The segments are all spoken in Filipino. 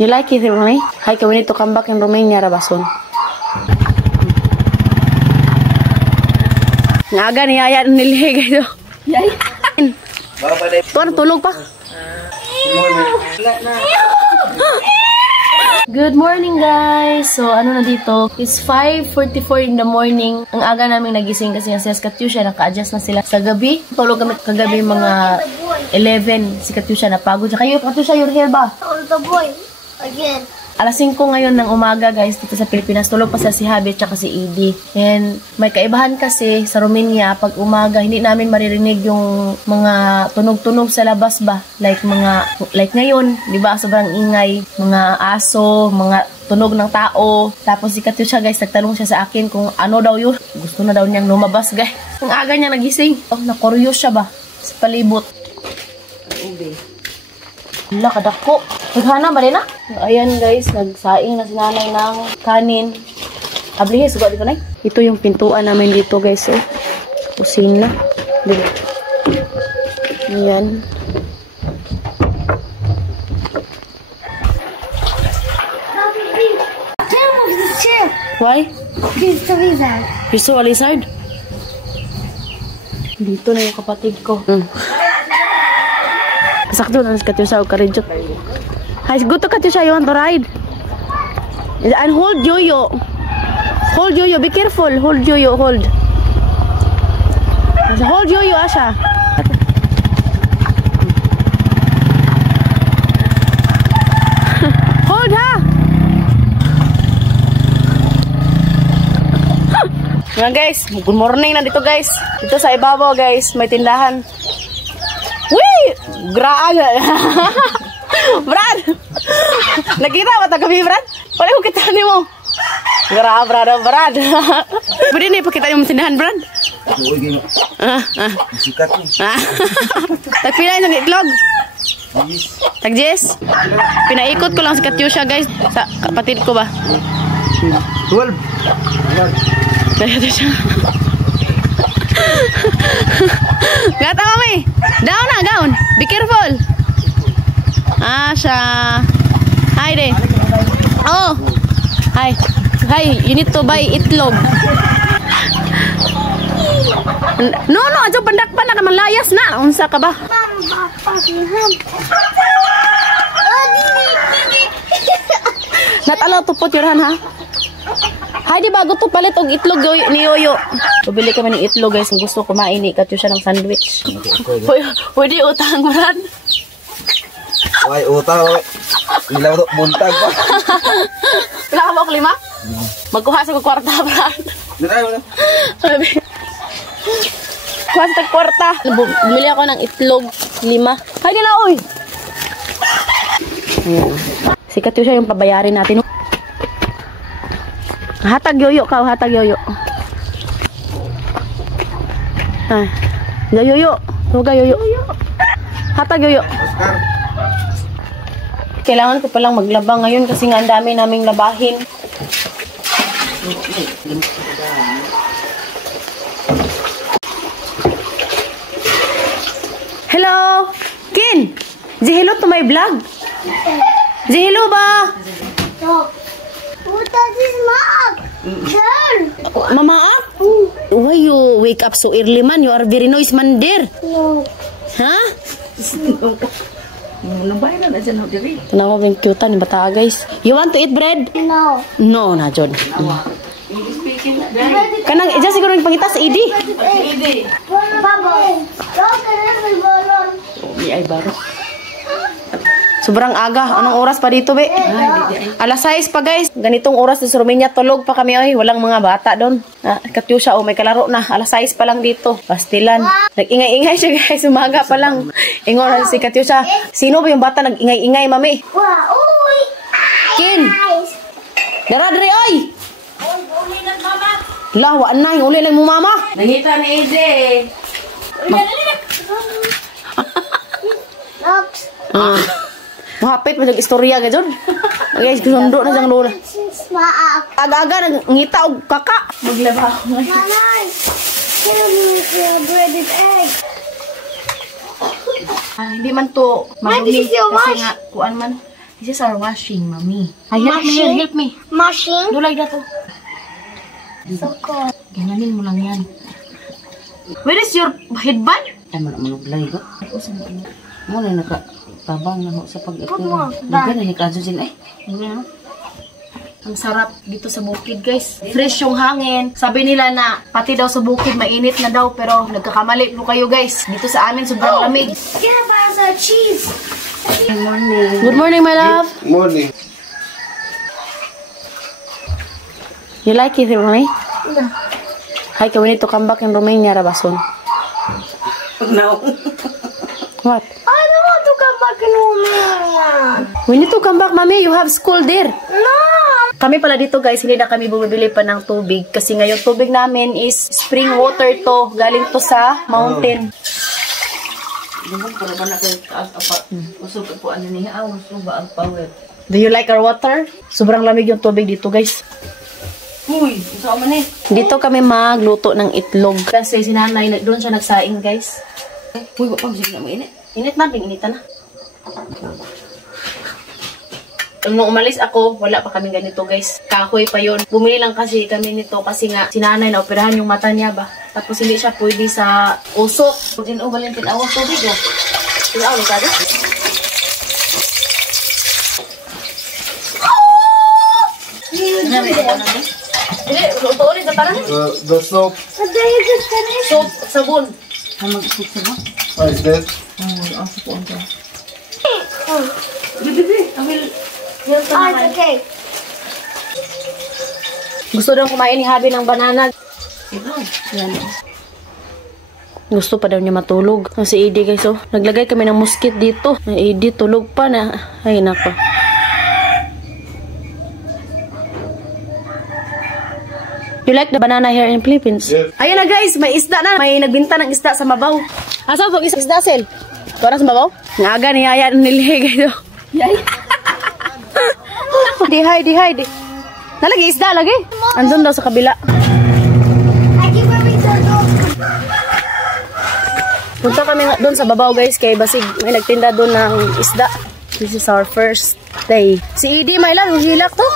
You like it, Romay? Hi, we need to come back in Romania, Rabason. Nga ni Yaya nilihe kayo. Yaya? Tuwan, tulog pa. Good morning, guys! So, ano na dito? It's 5:44 in the morning. Ang aga namin nagising kasi nga si Katyusha, naka-adjust na sila sa gabi. Tulog kami kagabi mga 11. Si Katyusha napagod. Kayo, Katyusha, your hair ba? All the boy. Again. Alas 5 ngayon ng umaga, guys, dito sa Pilipinas. Tulog pa si Habi at si Edie. And may kaibahan kasi sa Romania, pag umaga, hindi namin maririnig yung mga tunog-tunog sa labas ba? Like ngayon, di ba? Sobrang ingay. Mga aso, mga tunog ng tao. Tapos si Katyusha, guys, nagtanong siya sa akin kung ano daw yun. Gusto na daw niyang lumabas, guys. Ang aga niya nagising. Na-curious siya ba? Sa palibot. Wala, kadako. Naghana ba rin na? Ayan, guys, nagsaing na si nanay ng kanin. Ablihe, suga dito na. Ito yung pintuan namin dito, guys. Oh. Kusina. Dito. Ayan. Why? He's the lizard. You saw a lizard? Dito na yung kapatid ko. Sakto na si Katyusha o karidyo. Hi, good to Katyusha, you want to ride? And hold Yoyo. Hold Yoyo, be careful. Hold Yoyo, hold. Hold Yoyo, Asha. Hold ha! Nga guys, good morning na dito guys. Dito sa ibabaw guys, may tindahan. Wee! Grabe! Brad! Nakita ba kami, Brad? Wala ko kita ni mo. Grabe, Brad. Pwede na ipakita yung tindahan, Brad? Sikat ni. Tagpila yung itlog? Tag-Jess? Pinaikot ko lang si Katyusha, guys. Sa kapatid ko ba? 12. Dito siya. Gata, mami. Down na, down. Be careful. Siya. Hi, de. Oh. Hi. Hi, you need to buy itlog. No, ajo pandak pa na kaman layas na. Unsa ka ba? Not allowed to put your hand, ha? Hay, di bago to palit og itlog ni Yoyo. Bibili kami ng itlog, guys. Kung gusto kumain, Katyusha ng sandwich. Pwede utang, Brad. Why utang? Ilaw to buntag pa. Wala ka ba ako 5? Magkuha sa kwarta, Brad. Sabi. Kuha sa kwarta. Bumili ako ng itlog 5. Hay, nila, oy. Ayan. Si Katyusha yung pabayarin natin. Hatag Yoyo ka, hatag Yoyo. Yoyo. Huwag Yoyo. Hatag Yoyo. Kailangan ko palang maglaba ngayon kasi nga ang dami naming labahin. Hello! Kin! Say hello to my vlog. Say hello ba? What does this mark? Turn. Mama up? Why you wake up so early man? You are very noise man there. No. Huh? Tanawa ba yung cute ni bata guys? You want to eat bread? No. No na John. Kanang ija siguro yung pangita sa Edie. Bubble. Don't let me balloon. Ay baro. Sobrang aga. Anong oras pa dito, be? Alas 6 pa, guys. Ganitong oras sa Romania, tulog pa kami, oy. Walang mga bata doon. Katyusha, may kalaro na. Alas 6 pa lang dito. Pastilan. Nag-ingay-ingay siya, guys. Umaga pa lang. Ingon si Katyusha. Sino ba yung bata nag-ingay-ingay, mami? Wow. Uy. Kin. Dara-dara, oy. Lawa na, yung uli lang mo, mama. Nangita ni AJ. Mahapit mo istorya ka dyan. Guys, kusundo na siyang lola. Aga-aga, ngita o kaka. Maglaba ako ngayon. Nanay, can you breaded egg? Hindi man to Ay, this is your kasi wash. nga, kuan man. This is our washing, mommy. Ay, help me, help me. Machine. Do like that, oh. So cool. Ganyanin mo lang yan. Where is your headband? Ay, manuglay ko. Muna nakatabang na ho sa pag-ito. Put mo. Hindi na hikaso sila. Ang sarap dito sa bukid, guys. Fresh yung hangin. Sabi nila na pati daw sa bukid mainit na daw, pero nagkakamali po kayo, guys. Dito sa amin sobrang lamig. Yeah, but the cheese. Good morning. Good morning, my love. Morning. You like it, Romay? No. Hi, we need to come back in Romania, Rabason. No. What? I don't want to come back in Romania. We need to come back, mommy. You have school there. No. Kami pala dito, guys, hindi na kami bumibili pa ng tubig. Kasi ngayon, tubig namin is spring water to. Galing to sa mountain. Diba, para ba na kayo taas apat? Usog po ano niya. Usog ba ang power? Do you like our water? Sobrang lamig yung tubig dito, guys. Uy, usog man eh. Dito kami magluto ng itlog. Kasi si nanay, doon siya nagsaing, guys. Uy, wala pa, sige na mo init. Init na, initan na. Nung umalis ako, wala pa kami ganito, guys. Kahoy pa yon. Bumili lang kasi kami nito kasi nga si nanay na operahan yung mata niya ba. Tapos hindi siya pwede sa usok. Pag inubalin tinawag tubig oh. Tinawag ka doon? Hindi, ulit na parang. The soap. But then you just finished. Soap, sabon. Mag-usog sa mo? Is that? Bibi, awil. Oh, it's okay. Gusto daw kumain ni Habi ng banana. Yan. Gusto pa daw niya matulog. Si Edie, guys, oh. Naglagay kami ng muskit dito. Edie, tulog pa na. Ay, nako. You like the banana here in Philippines? Yes. Ayun na, guys. May isda na. May nagbinta ng isda sa mabaw. Asa pag isda, Sel? Tuwa sa mabaw? Nga ni Yaya nilihe, guys, oh. Yaya. Di. Nalagi isda lagi. Andun daw sa kabila. I give everything to Punta kami nga doon sa babaw, guys, kay basig may nagtinda doon ng isda. This is our first day. Si Edie, may lang, hilak to.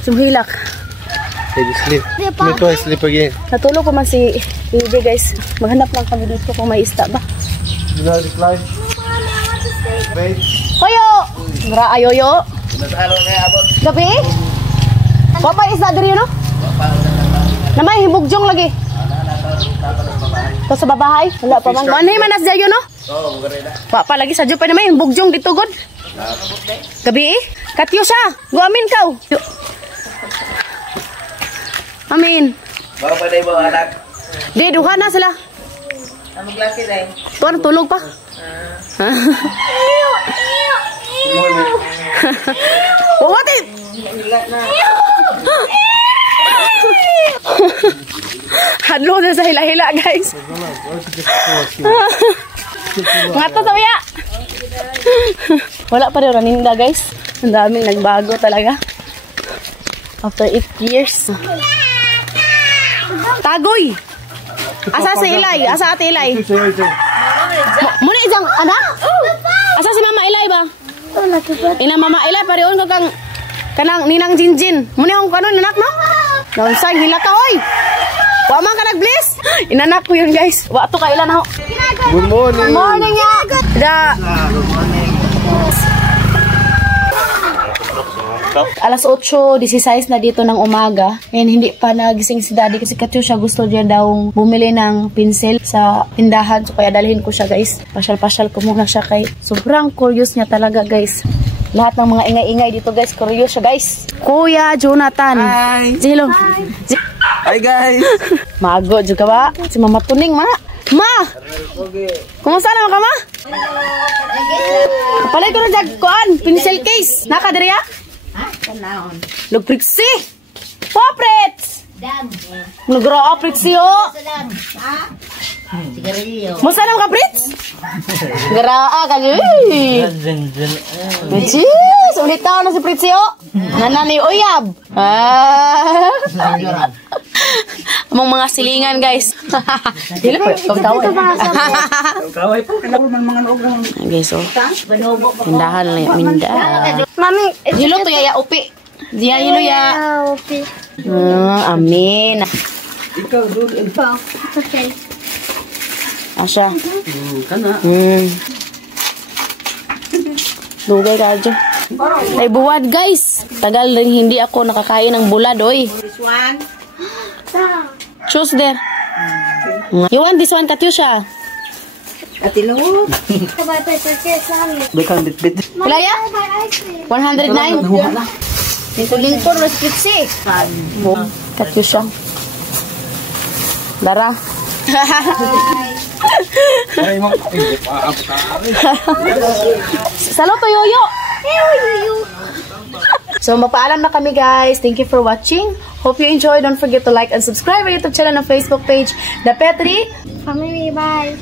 Sumhilak. Maybe sleep. Me too, I sleep again. Natulog ko man si Edie, guys. Maghanap lang kami dito kung may isda ba. You know the fly? Wait. Hoyo! Mura ayoyo. Gabi? Wapa isda diri no? Namay himugjong lagi. To sa babahay? Wala pa man. Manay manas dayo no? Wapa lagi sa pa namay himugjong dito god. Gabi? Katyo siya. Guamin ka. Amin. Bawa pa day bawa anak. Di duha na sila. Maglaki day. Tuan tulog pa. What it? Hadlo na sa hila-hila, guys. Ngato sa uya. Wala pa rin raninda, guys. Ang daming nagbago talaga. After 8 years. Tagoy! Asa si Ilay? Asa ate Ilay? Muna isang anak? Asa si Mama Ilay ba? Ina Mama Ilay, pariyon ko kang kanang ninang Jinjin. Muna akong kanon, anak no? Naunsay, hila ka, oy! Wamang ka nag-bliss? Inanak ko yun, guys. Wato ka ilan ako. Good morning. Good morning, ya! Da! Alas 8:16 na dito ng umaga. And hindi pa nagising si Daddy kasi Katyusha gusto niya daw bumili ng pinsel sa tindahan. So kaya dalhin ko siya, guys. Pasyal-pasyal ko muna siya kay sobrang curious niya talaga, guys. Lahat ng mga ingay-ingay dito, guys. Curious siya, guys. Kuya Jonathan. Hi. Hello. Hi guys. Mago juga ba? Si Mama Tuning, ma. Ma! Kumusta naman ka, ma? Palay ko na dyan, kuan, pencil case. Naka, diri ya? Kanaon. Lugpriksi! Poprets! Nagra priksi o! Sigarilyo. Musta naman ka, Prits? Garaa ka, Jeez! Ulit tao na si Pritsio. Nanani uyab. Ah! Among mga silingan, guys. Dili po, kaway. Kaway po, kanapon man mga noong. Okay, so. Tindahan lang yung minda. Mami, Hilo to yaya upi. Diya hilo ya. okay. Amin. Ikaw, doon. Okay. Asya. Kana. Dugay ka dyan. Ay buwad, guys. Tagal rin hindi ako nakakain ng bulad, oy. This one. Choose there. You want this one, Katyusha? Atilo. Kabay pa kiss mami. Bekang bit-bit. Pilaya? Buy ice cream. 109? Ito lingkod was kitsi. Katyusha. Dara. Salo to yoyo. So magpaalam na kami, guys. Thank you for watching. Hope you enjoyed. Don't forget to like and subscribe our YouTube channel and Facebook page, The Petri Family, bye.